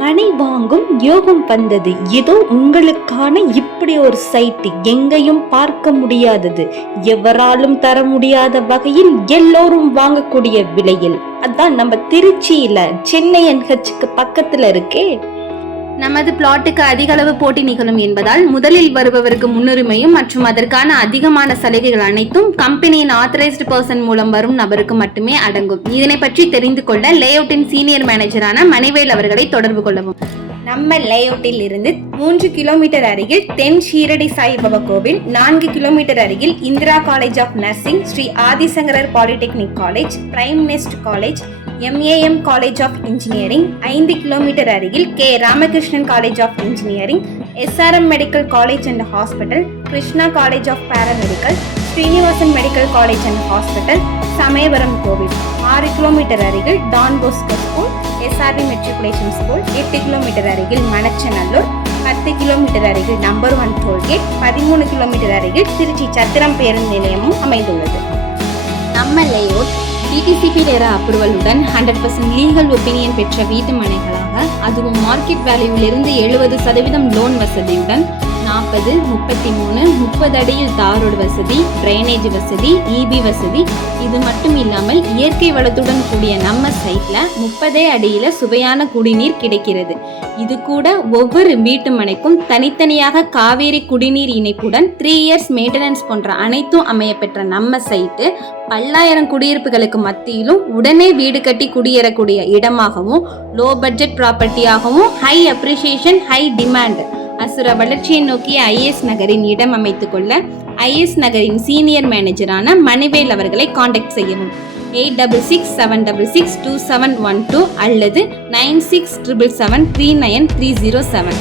மனை வாங்கும் யோகம் வந்தது. இதோ உங்களுக்கான இப்படி ஒரு சைட் எங்கேயும் பார்க்க முடியாதது. எவராலும் தர முடியாத வகையில் எல்லோரும் வாங்கக்கூடிய விலையில். அதான் நம்ம திருச்சியில சென்னை என்ஹெச்சுக்கு பக்கத்துல இருக்கே. நமது பிளாட்டுக்கு அதிக அளவு போட்டி நிகழும் என்பதால் முதலில் வருபவருக்கு முன்னுரிமையும் மற்றும் அதற்கான அதிகமான சலுகைகள் அனைத்தும் கம்பெனியின் ஆத்தரைஸ்டு பர்சன் மூலம் வரும் நபருக்கு மட்டுமே அடங்கும். இதனை பற்றி தெரிந்து கொள்ள லேஅவுட்டின் சீனியர் மேனேஜரான மணிவேல் அவர்களை தொடர்பு கொள்ளவும். நம்ம லேஅவுட்டில் இருந்து மூன்று கிலோமீட்டர் அருகில் தென் ஷீரடி சாய்பாபா கோவில் நான்கு கிலோமீட்டர் அருகில் Indira college of nursing Sri Adishankarar polytechnic college prime minister college MAM college of engineering ஐந்து கிலோமீட்டர் அருகில் K. Ramakrishnan college of engineering SRM medical college and hospital Krishna college of paramedical Srinivasan medical college and hospital Samayapuram கோவில் ஆறு kilometre அருகில் Don Bosco school SRP matriculation school எட்டு kilometre அருகில் மணச்சநல்லூர் பத்து kilometre அருகில் number one tollgate பதிமூணு kilometre அருகில் திருச்சி சத்திரம் பேருந்து நிலையமும் அமைந்துள்ளது. நம்ம லேஅவுட் டிடிசிபி நேர அப்ரூவலுடன் ஹண்ட்ரட் பர்சன்ட் லீகல் ஒப்பீனியன் பெற்ற வீட்டு மனைகளாக அதுவும் மார்க்கெட் வேல்யூவிலிருந்து எழுபது சதவீதம் லோன் வசதியுடன் நாற்பது முப்பத்தி மூணு முப்பது அடியில் தாரோடு வசதி ட்ரைனேஜ் வசதி இபி வசதி. இது மட்டும் இல்லாமல் இயற்கை வளத்துடன் கூடிய நம்ம சைட்ல முப்பதே அடியில சுவையான குடிநீர் கிடைக்கிறது. இது கூட ஒவ்வொரு வீட்டு மனைக்கும் தனித்தனியாக காவேரி குடிநீர் இணைப்புடன் த்ரீ இயர்ஸ் மெயின்டெனன்ஸ் போன்ற அனைத்தும் அமையப்பெற்ற நம்ம சைட்டு பல்லாயிரம் குடியிருப்புகளுக்கு மத்தியிலும் உடனே வீடு கட்டி குடியேறக்கூடிய இடமாகவும் லோ பட்ஜெட் ப்ராப்பர்ட்டியாகவும் ஹை அப்ரிசியேஷன் ஹை டிமாண்ட் அசுர வளர்ச்சியை நோக்கிய ஐஎஸ் நகரின் இடம் அமைத்துக் கொள்ள ஐஎஸ் நகரின் சீனியர் மேனேஜரான மணிவேல் அவர்களை காண்டாக்ட் செய்யவும். Eight double six seven double six two seven one two அல்லது nine six triple seven three nine three zero seven